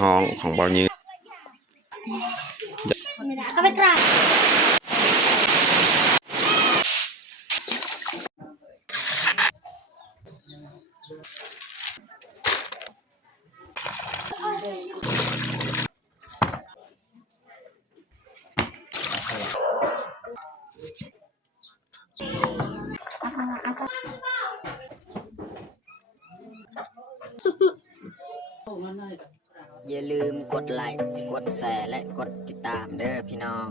ห้องของเบายืนก็ไปกราบอย่าลืมกดไลค์กดแชร์และกดติดตามเด้อพี่น้อง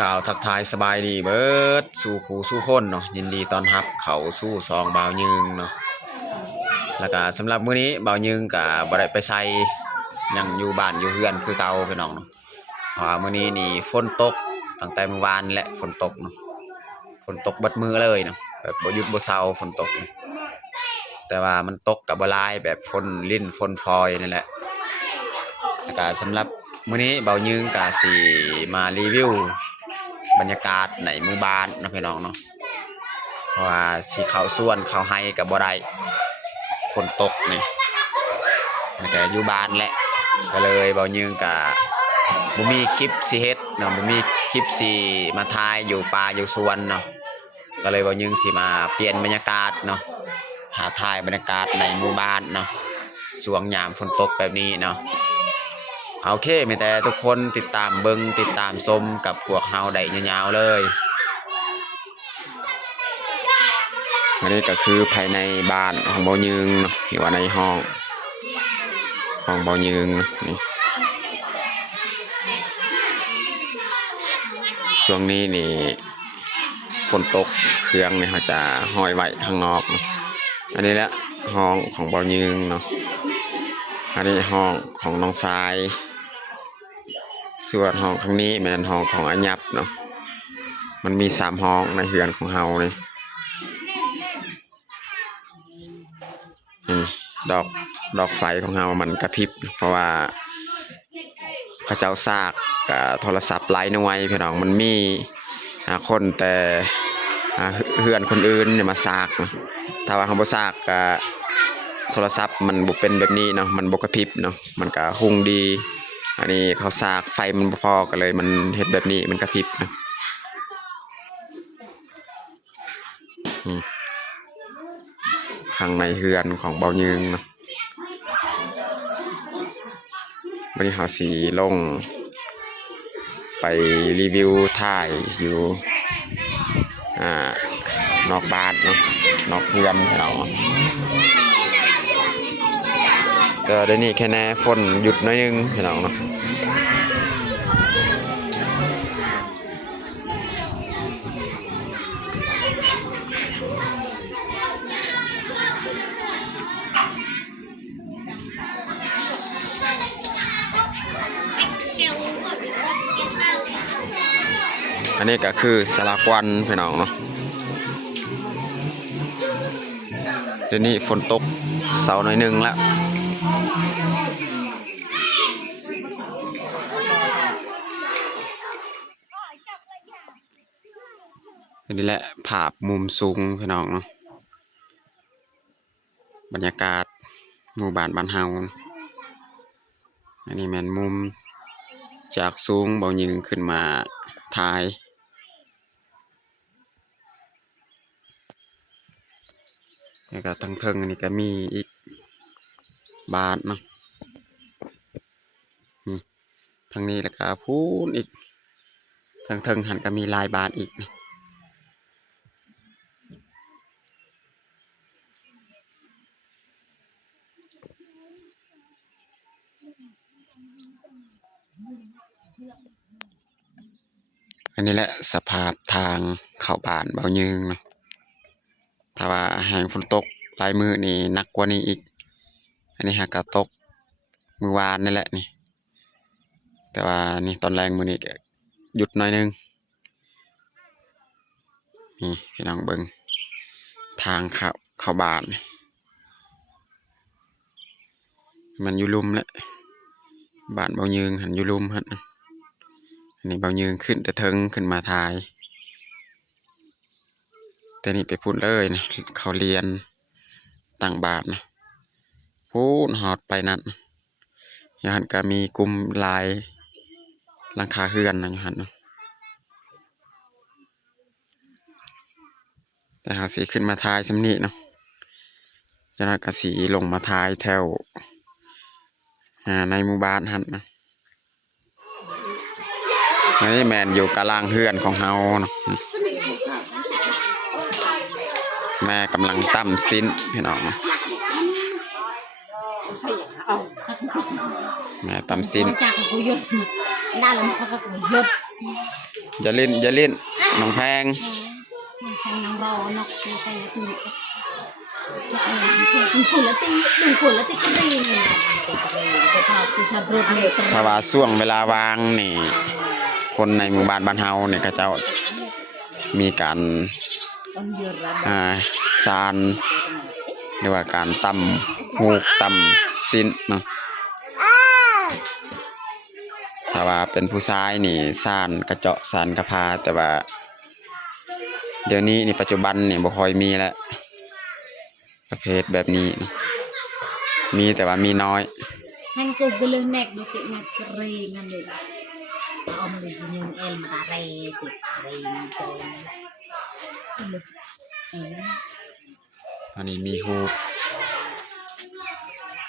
กล่าวทักทายสบายดีเบิดสู่ผู้สู่คนเนาะยินดีต้อนรับเขาสู่ซองบ่าวยืงเนาะแล้วก็สำหรับมื้อนี้บ่าวยืงก็บ่ได้ไปไสยังอยู่บ้านอยู่เฮือนคือเก่าพี่น้องเนาะเพราะว่ามื้อนี้นี่ฝนตกตั้งแต่เมื่อวานและฝนตกเนาะฝนตกเบิดมื้อเลยเนาะแบบบ่หยุดบ่เซาฝนตกแต่ว่ามันตกก็บ่หลายแบบฝนลิ้นฝนฟอยนั่นแหละแล้วก็สำหรับมื้อนี้บ่าวยืงก็สิมารีวิวบรรยากาศในหมู่บ้านนะพี่น้องเนาะเพราะว่าสิเข้าสวนเข้าไร่ก็บ่ได้ฝนตกนี่มันก็อยู่บ้านแหละก็เลยบ่าวยืงก็บ่มีคลิปสิเฮ็ดเนาะบ่มีคลิปสิมาถ่ายอยู่ป่าอยู่สวนเนาะก็เลยบ่าวยืงสิมาเปลี่ยนบรรยากาศเนาะหาถ่ายบรรยากาศในหมู่บ้านเนาะช่วงยามฝนตกแบบนี้เนาะโอเคมีแต่ทุกคนติดตามเบิ่งติดตามชมกับพวกเฮาได้ยาวๆเลยอันนี้ก็คือภายในบ้านของบ่าวยืงเนาะหรือว่าในห้องของบ่าวยืงนี่ช่วงนี้นี่ฝนตกเครื่องนี่เขาจะห้อยไว้ข้างนอกอันนี้แหละห้องของบ่าวยืงเนาะอันนี้ห้องของน้องทรายส่วนห้องข้างนี้เป็นห้องของอัญญับเนาะมันมี3ห้องในเรือนของเฮานี่ดอกไฟของเฮามันกระพริบเพราะว่าพระเจ้าซากกับโทรศัพท์ไร้นไว้พี่น้องมันมีคนแต่เฮือนคนอื่นเนี่ยมาซากถ้าว่าเขาบ่ซากกับโทรศัพท์มันบ่เป็นแบบนี้เนาะมันบ่กระพริบเนาะมันก็หุ่งดีอันนี้เขาซากไฟมันบ่พอก็เลยมันเฮ็ดแบบนี้มันกระพริบนะข้างในเฮือนของเบายืงเนาะวันนี้เขาสีลงไปรีวิวถ่ายอยู่นอกบ้านเนาะนอกเฮือนเราก็ได้นี่แค่แน่ฝนหยุดน้อยนึงพี่น้องเนาะอันนี้ก็คือสลากวันพี่น้องเนาะเดี๋ยวนี้ฝนตกเสาหน่อยนึงแล้วอันนี้แหละภาพมุมสูงพี่น้องเนาะบรรยากาศหมู่บ้านบ้านเฮาอันนี้แม่นมุมจากสูงเบายิงขึ้นมาถ่ายแล้วก็ทั้งเทิงอันนี้ก็มีอีกบ้านเนาะทางนี้แล้วก็พูนอีกทางเทิงหันก็มีลายบ้านอีกอันนี้แหละสภาพทางเข้าบ้านเบายืงเนาะถ้าว่าแห้งฝนตกลายมือนี่หนักกว่านี้อีกอันนี้หากตกมือวานนี่แหละนี่แต่ว่านี่ตอนแรงมือนี่หยุดหน่อยนึงนี่พี่น้องเบิ่งทางเข้าบ้านมันอยู่ลุ่มแหละบ้านเบายืงหันอยู่ลุ่มฮะอันนี้เบายืงขึ้นแต่เทิงขึ้นมาทายแต่นี่ไปพูดเลยนะเขาเรียนต่างบาทนะ พูนหอดไปนั่นอยู่หันก็มีกลุ่มหลายหลังคาเฮือนนะอยู่หันเนาะแต่หาสีขึ้นมาทายสำนีเนาะจะนักก็สีลงมาทายแถวในหมู่บ้านหันนะอันนี้แมนอยู่กลางเฮือนของเฮาเนาะแม่กำลังตั้มซิ้นพี่น้องแม่ตั้มซิ้นอย่าเล่นน้องแพงถ้าว่าช่วงเวลาวางนี่คนในหมู่บ้านบ้านเฮาเนี่ยก็จะมีการซานหรือว่าการตำหูกตำซิ้นเนาะถ้าว่าเป็นผู้ชายนี่ซานกระเจาะซานกระพาแต่ว่าเดี๋ยวนี้นี่ปัจจุบันนี่บ่ค่อยมีแล้วประเภทแบบนี้เนาะมีแต่ว่ามีน้อยนั่นก็กลืนแม็กดูติแม็กเรีงันเลยอมเลยจีนึงเอลมาเรติเรนเจอันนี้มีหู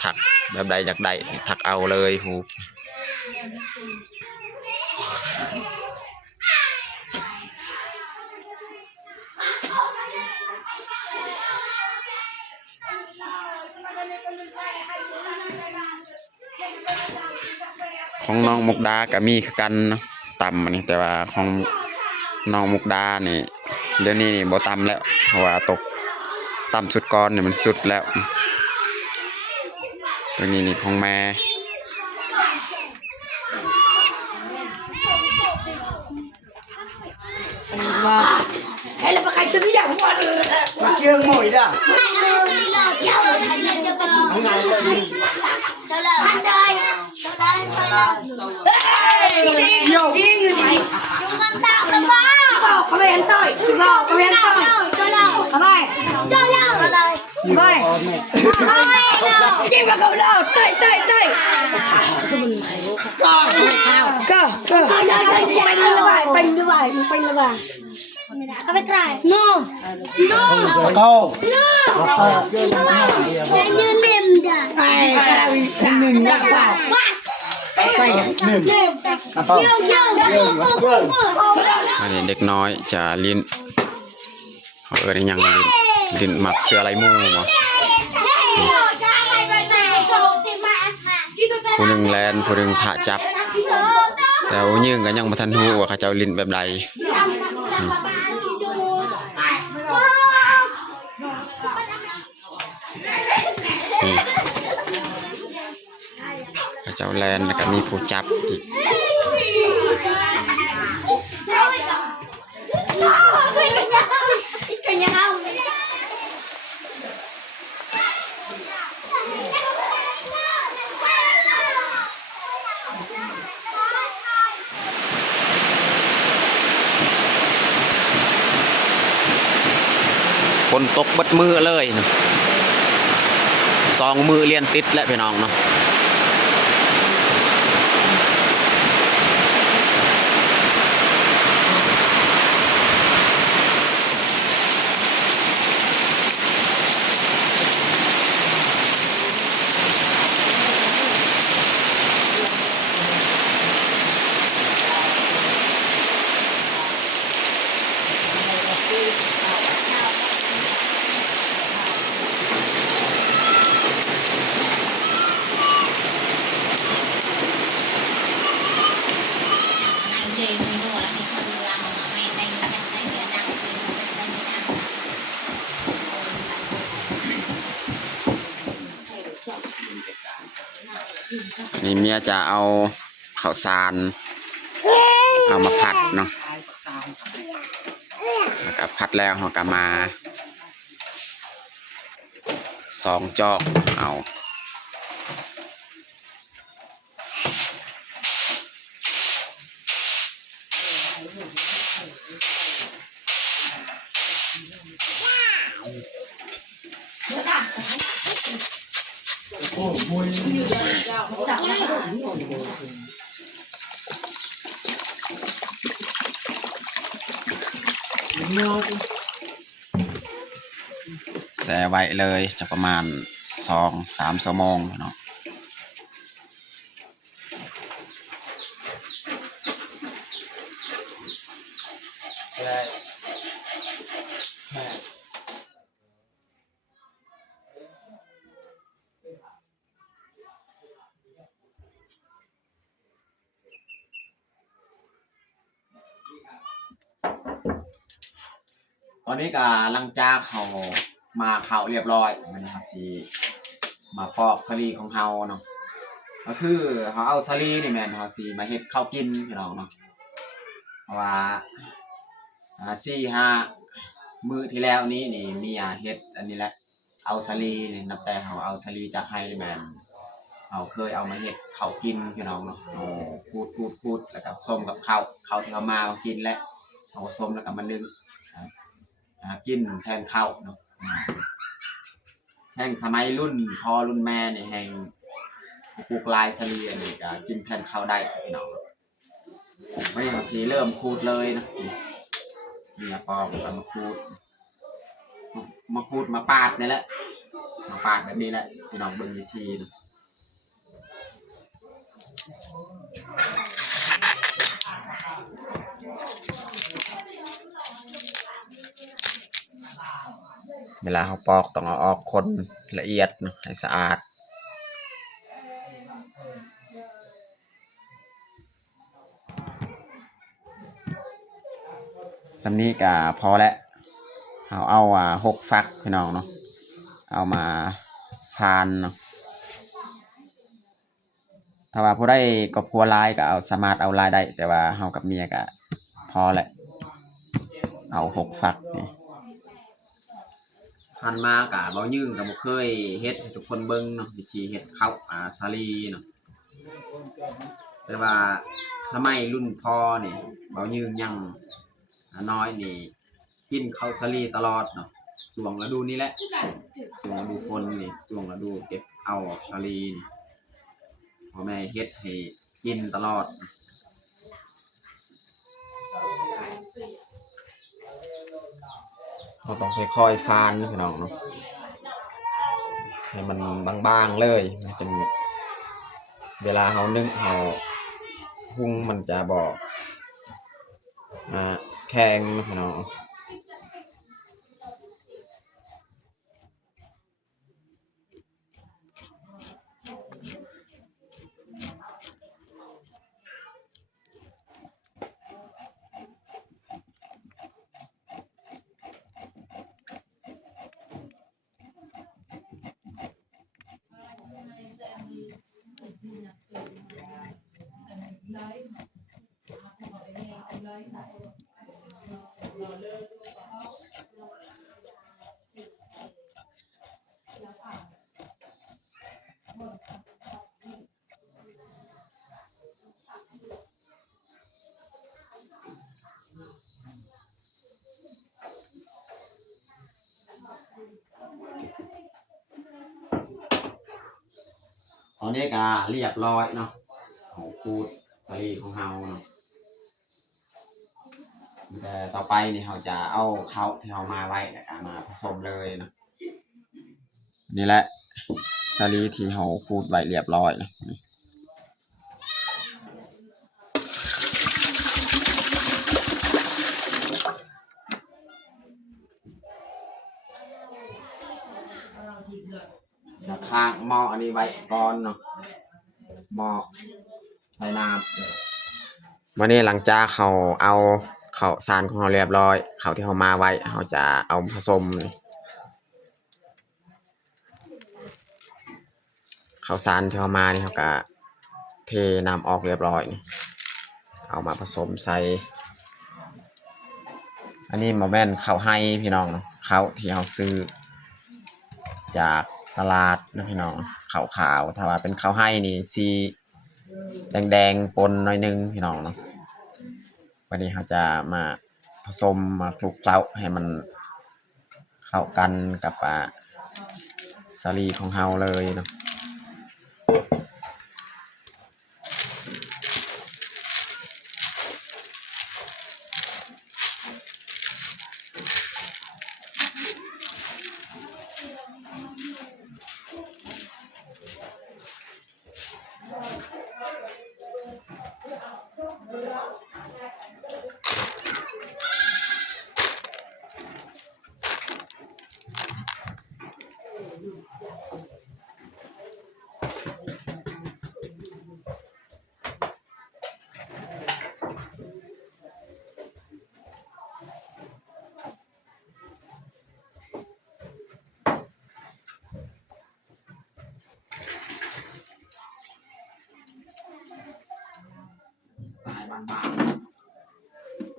ถักแบบใดจากใดถักเอาเลยหูของน้องมุกดาก็มีคือกันเนาะต่ำอันนี้แต่ว่าของน้องมุกดานี่เดี๋ยวนี้นี่บ่ต่ำแล้วเพราะว่าตกต่ำสุดก่อนนี่มันสุดแล้วตัวนี้นี่ของแม่ว่าให้เราไปใครซื้ออย่างหมดเลยมาเกี่ยงหมดอ่ะโยกยิงเลยเขาไปยันต่อยเราเขาไปยันต่อยเขาไปจิ้มมาเขาเราต่อยก็เป็นด้วยเขาไปไกลno เขายืนเล่มจ้ะไปหนึ่งรักษาใส่หนึ่งอันนี้เด็กน้อยจะลิ้นเขายังลิ้นหมักเสื้อลายมูบ่ผู้หนึ่งแลนผู้หนึ่งถะจับแต่ว่ายืงกันยังบ่ทันฮู้ว่าเขาเจ้าลิ้นแบบใดเขาเจ้าแลนแล้วก็มีผู้จับอีกฝนตกบัดมือเลยเนาะ2 มือเรียนติดแล้วพี่น้องเนาะนี่เมียจะเอาข้าวสารเอามาผัดเนาะแล้วก็ผัดแล้วเราก็มา2 จอกเอา แช่ไว้เลยจะประมาณ2-3 ชั่วโมงเนาะตอนนี้ก็หลังจากเขามาเข้าเรียบร้อยมันนะครับสิมาปอกสลีของเฮาเนาะก็คือเขาเอาสลีนี่แม่นเขาสิมาเฮ็ดข้าวกินพี่น้องเนาะเพราะว่า4-5 มื้อที่แล้วนี้นี่เมียเฮ็ดอันนี้แหละเอาสลีนี่นับแต่เขาเอาสลีจากไฮเลยแม่นเขาเคยเอามาเฮ็ดข้าวกินพี่น้องเนาะโอ้พูดแล้วก็ส้มกับข้าวที่เขามากินและเอาส้มแล้วก็มานึ่งกินแทนข้าวเนาะแห่งสมัยรุ่นพ่อรุ่นแม่นี่แห่งปลูกลายสลีอันนี้ก็กินแทนข้าวได้พี่น้องวันนี้เขาสิเริ่มขูดเลยนะเนี่ยปอกแล้วมาขูดมาปาดนี่แหละมาปาดแบบนี้แหละพี่น้องเบิ่งวิธีนะเวลาเขาปอกต้องเอาออกคนละเอียดนะให้สะอาดสำนี้ก็พอแล้วเอา6 ฟักพี่น้องเนาะเอามาพานเนาะถ้าว่าผู้ได้ครอบครัวหลายก็เอาสามารถเอาหลายได้แต่ว่าเฮากับเมียก็พอแหละเอา6 ฟักนี่พันมากะบ่ยืงก็บ่เคยเฮ็ดให้ทุกคนเบิ่งเนาะวิธีเฮ็ดข้าวสาลีเนาะแต่ว่าสมัยรุ่นพ่อนี่บ่ยืงยังน้อยนี่กินข้าวสาลีตลอดเนาะช่วงฤดูนี้แหละช่วงฤดูฝนนี่ช่วงฤดูเก็บเอาสาลีนี่พ่อแม่เฮ็ดให้กินตลอดเราต้องค่อยๆฟานพี่น้องเนาะให้มันบางๆเลยมันจะเวลาเฮานึ่งเฮาหุ้งมันจะบ่แข็งพี่น้องตอนนี้ก็เรียบร้อยเนาะของขูดสาลีของเฮาเนาะแต่ต่อไปนี่เราจะเอาข้าวที่เรามาไว้แล้วก็มาผสมเลยเนาะนี่แหละสาลีที่เราขูดไว้เรียบร้อยนะข้างหม้ออันนี้ไว้ก่อนเนาะหม้อใส่น้ำวันนี้หลังจากเขาเอาข้าวสารของเราเรียบร้อยข้าวที่เขามาไว้เขาจะเอาผสมข้าวสารที่เขามานี่เขาก็เทน้ำออกเรียบร้อยเอามาผสมใส่อันนี้มาแม่นข้าวให้พี่น้องเนาะข้าวที่เขาซื้อจากตลาดนะพี่น้องขาวถ้าว่าเป็นข้าวให้นี่สีแดงปนหน่อยนึงพี่น้องเนาะวันนี้เขาจะมาผสมมาคลุกเคล้าให้มันเข้ากันกับสาลีของเฮาเลยเนาะ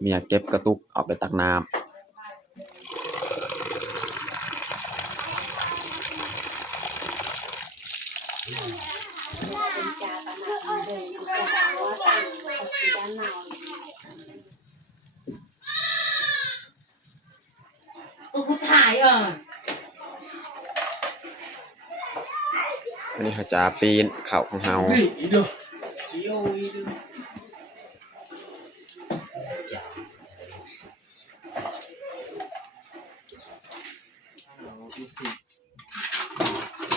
เมียเก็บกระตุกเอาไปตักน้ำอันนี้เขาจะปีนเข่าของเฮา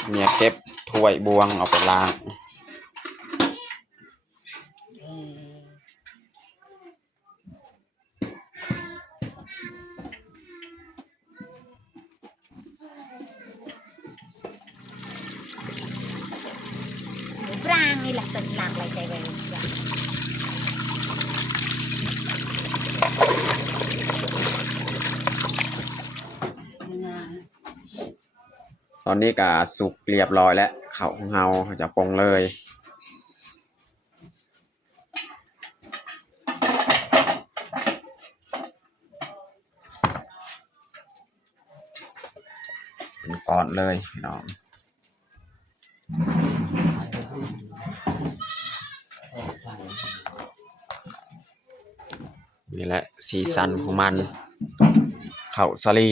เมียเก็บถ้วยบวงเอาไปล้างBrang ni lah tenang lah cewek. ตอนนี้ก็สุกเรียบร้อยแล้วข้าวของเฮาจะปรุงเลยเป็นก้อนเลยพี่น้องนี่แหละสีสันของมันข้าวสาลี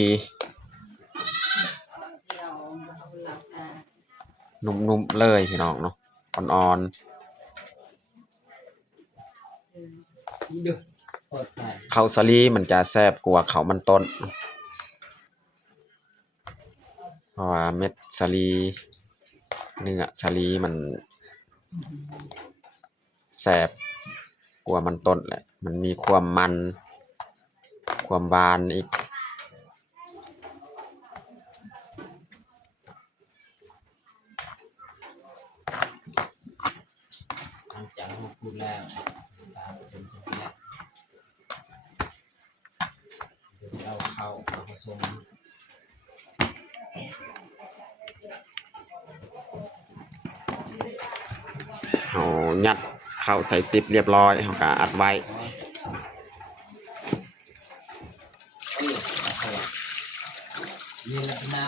นุ่มๆเลยพี่น้องเนาะอ่อนๆข้าวสาลีมันจะแซ่บกว่าข้าวมันต้นเพราะว่าเม็ดสาลีเนื้อสาลีมันแซ่บกว่ามันต้นแหละมันมีความมันความหวานอีกพูดแล้วตามเป็นจังซี่แหละจะเอาเข้ามาผสมเอายัดเข้าใส่ติ๊บเรียบร้อยเขาก็อัดไว้นี่แหละพี่น้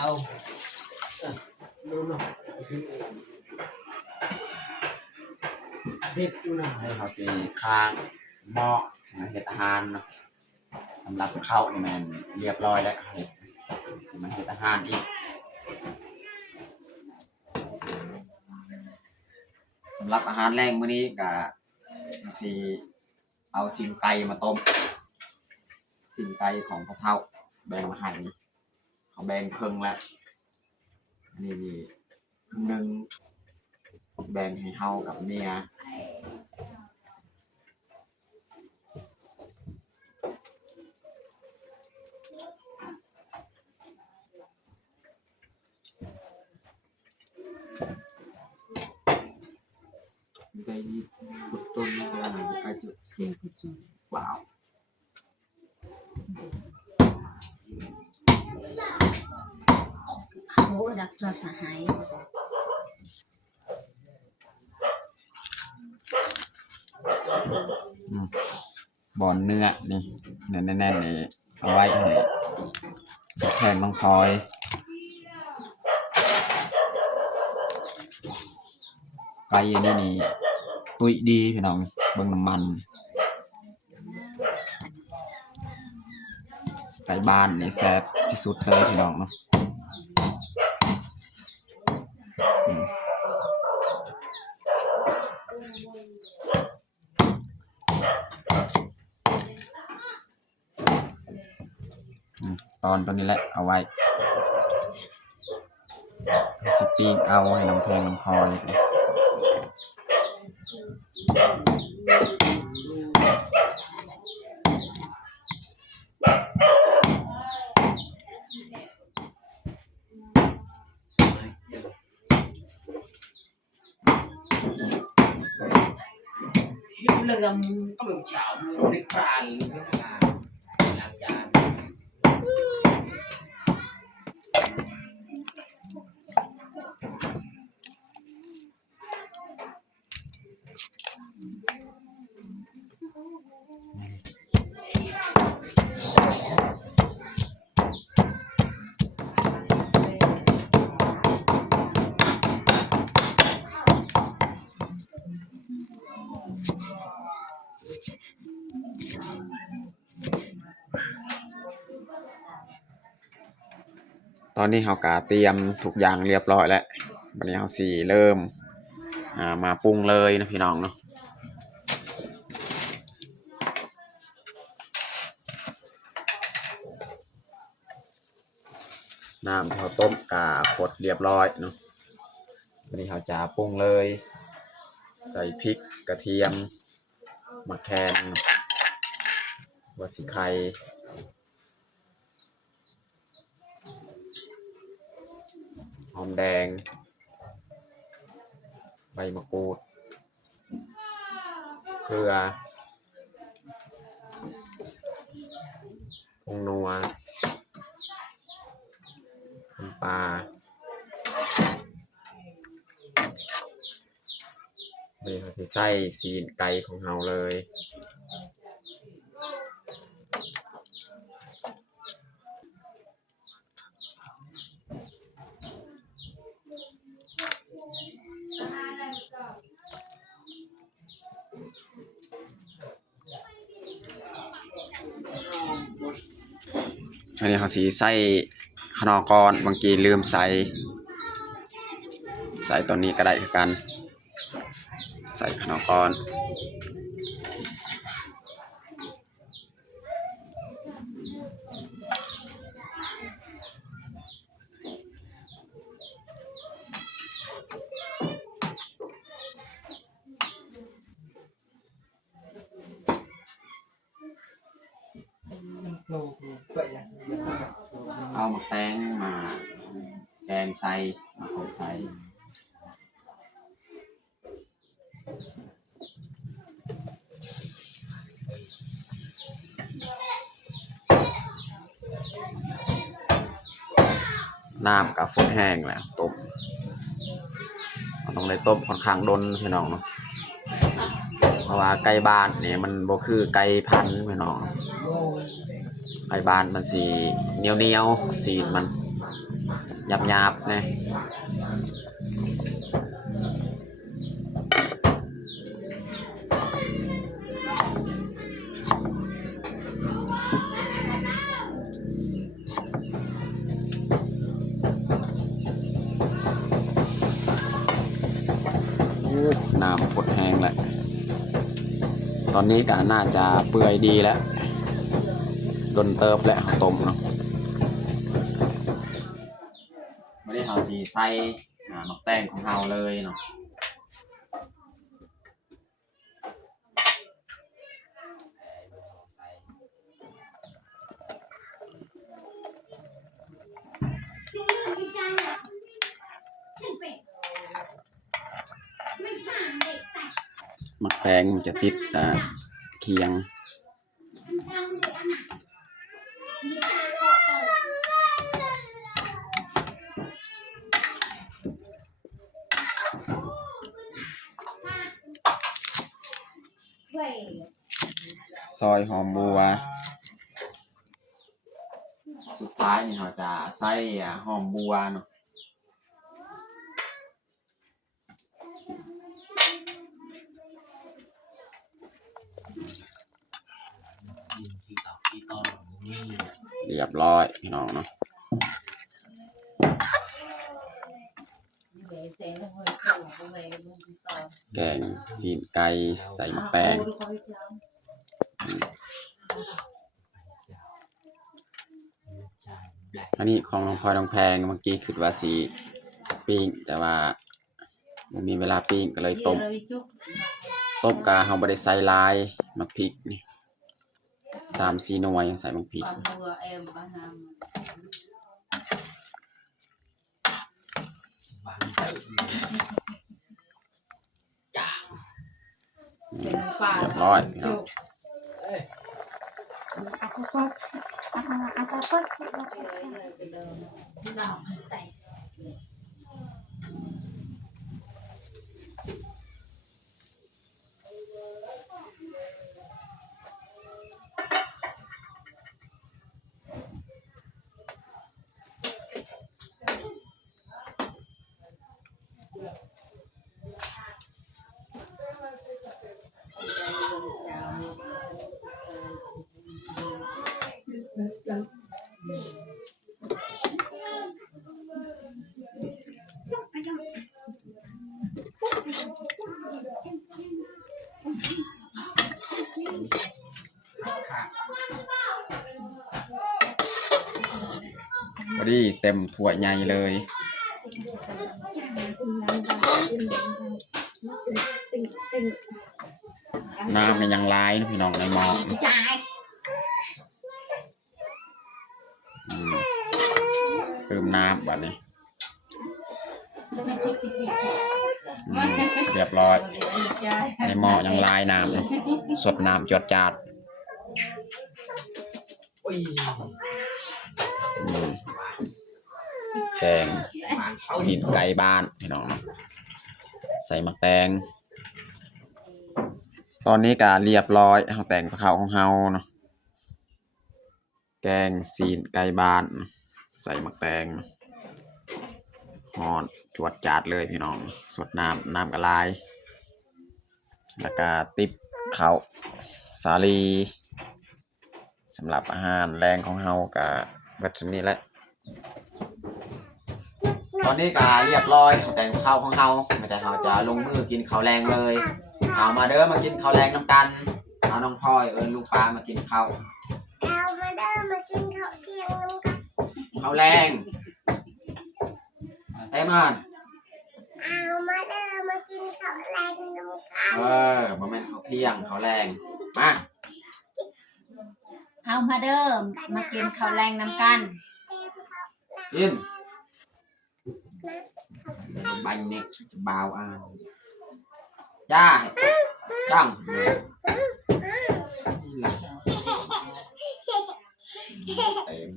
องให้เขาสิข้างหม้อสิมาเฮ็ดอาหารเนาะสำหรับข้าวนี่มันเรียบร้อยแล้วเฮ็ดสิมาเฮ็ดอาหารอีกสำหรับอาหารแรงมื้อนี้ก็สิเอาซีนไก่มาต้มซีนไก่ของพ่อเฒ่าแบ่งมาให้เขาแบ่งครึ่งแล้วนี่ครึ่งนึงแบ่งให้เฮากับเมียได้ยินกุดต้นนี่ก็มันใกล้สุดเสียงกุดต้นว้าวโอ้ดักจะสหายบอนเนื้อนี่แน่นๆนี่เอาไว้ให้แทนน้องพลอยไก่อันนี้นี่ตุ้ยดีพี่น้องเบิ่งน้ำมันไก่บ้านนี่แซ่บที่สุดเลยพี่น้องเนาะตอนนี้แหละเอาไว้สิปิ้งเอาให้น้ำแพงน้ำพลอยเรื่องก็เป็นเฉาเรื่องปลาเรื่องงานล้างจาน ตอนนี้เราก็เตรียมทุกอย่างเรียบร้อยแล้ววันนี้เราสิเริ่มมาปรุงเลยนะพี่น้องเนาะน้ำที่เราต้มกะกดเรียบร้อยเนาะวันนี้เราจะปรุงเลยใส่พริกกระเทียมมะแคนหัวสิไข่หอมแดงใบมะกรูดเกลือผงนัวน้ำปลานี่เราจะใส่ซีนไก่ของเราเลยอันนี้เขาสีใส่ขนอกรบางทีลืมใส่ตัวนี้ก็ได้คือกันใส่ขนอกรเอาหมักแตงมาแกงใส่มาโขลกใส่น้ำกับฝนแห้งแล้วต้มต้องได้ต้มค่อนข้างดนพี่น้องเนาะเพราะว่าไก่บ้านเนี่ยมันบ่คือไก่พันธุ์พี่น้องไก่บ้านมันสีเหนียวสีมันหยาบๆเนี่ยน้ำฝนแห้งแล้วตอนนี้ก็น่าจะเปื่อยดีแล้วดนเติบแล้วต้มเนาะไม่ได้เอาสีใส่หมักแตงของเราเลยเนาะหมักแตงมันจะติดเคียงซอยหอมบัวสุดท้ายนี่เราจะใส่หอมบัวเนาะเรียบร้อยพี่น้องเนาะแกงซีนไก่ใส่มะแตงอันนี้ของน้องพลอยน้องแพงเมื่อกี้คิดว่าสีปิ้งแต่ว่ามันมีเวลาปิ้งก็เลยต้มกะเราไม่ได้ใส่ลายมะพริกนี่3-4 หน่วยใส่มะพริกเรียบร้อยพี่น้อง เต็มถ้วยใหญ่เลยน้ำมันยังลายนะพี่น้องในหม้อเติมน้ำบัดนี้เรียบร้อยในหม้อยังลายน้ำเนาะสดน้ำจดจาด โอ้ย แกงสีนไก่บ้านพี่น้องใส่หมักแตงตอนนี้ก็เรียบร้อยเฮาแต่งข้าวของเฮาเนาะแกงสีนไก่บ้านใส่หมักแตงฮอนจวดจาดเลยพี่น้องสดน้ำกระลายแล้วก็ติบข้าวสาลีสำหรับอาหารแรงของเฮาก็แบบนี้แหละตอนนี้ก็เรียบร้อยแต่งข้าวของเฮาไม่แต่เฮาจะลงมือกินข้าวแรงเลยเอามาเด้อมากินข้าวแรงน้ำกันเอาน้องพลอยลูกปลามากินข้าวเอามาเด้อมากินข้าวเที่ยงน้ำกัน ข้าวแรงเต็มอ่าน เอามาเด้อมากินข้าวแรงน้ำกัน บ่แม่นข้าวเที่ยงข้าวแรงมา เอามาเดิมมากินข้าวแรงน้ำกัน กินบันนี่จะเบาอ่านจ้าตั้งเต็ม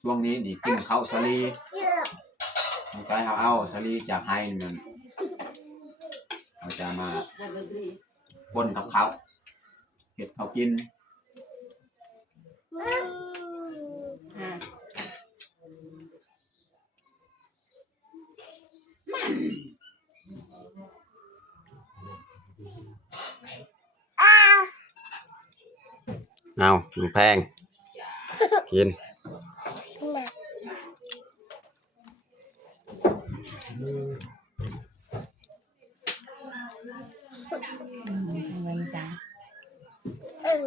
ช่วงนี้นี่กินข้าวสาลีต้องการเอาสาลีจากไฮมันเราจะมาปนกับเขาเห็ดเขากินเอาหนูแพงกิน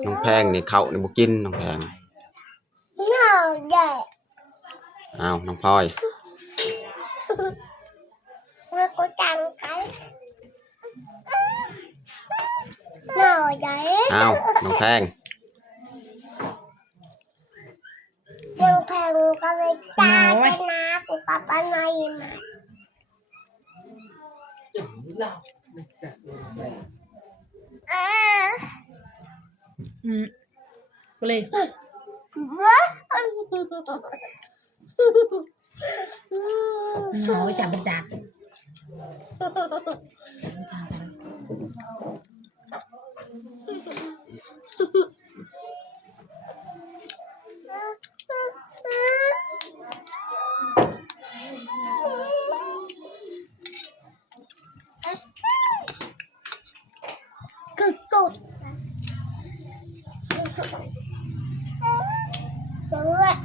น้องแพงนี่เขานี่บุกินน้องแพง น่าใหญ่ เอาน้องพลอย มากูจังกันน่าใหญ่ เอาน้องแพง ยังแพงก็เลยตาไปนะกูกับอะไรมา จังเล่า ก็เลย ว้า หนูจับเป็นดักกึกกุดจังเลย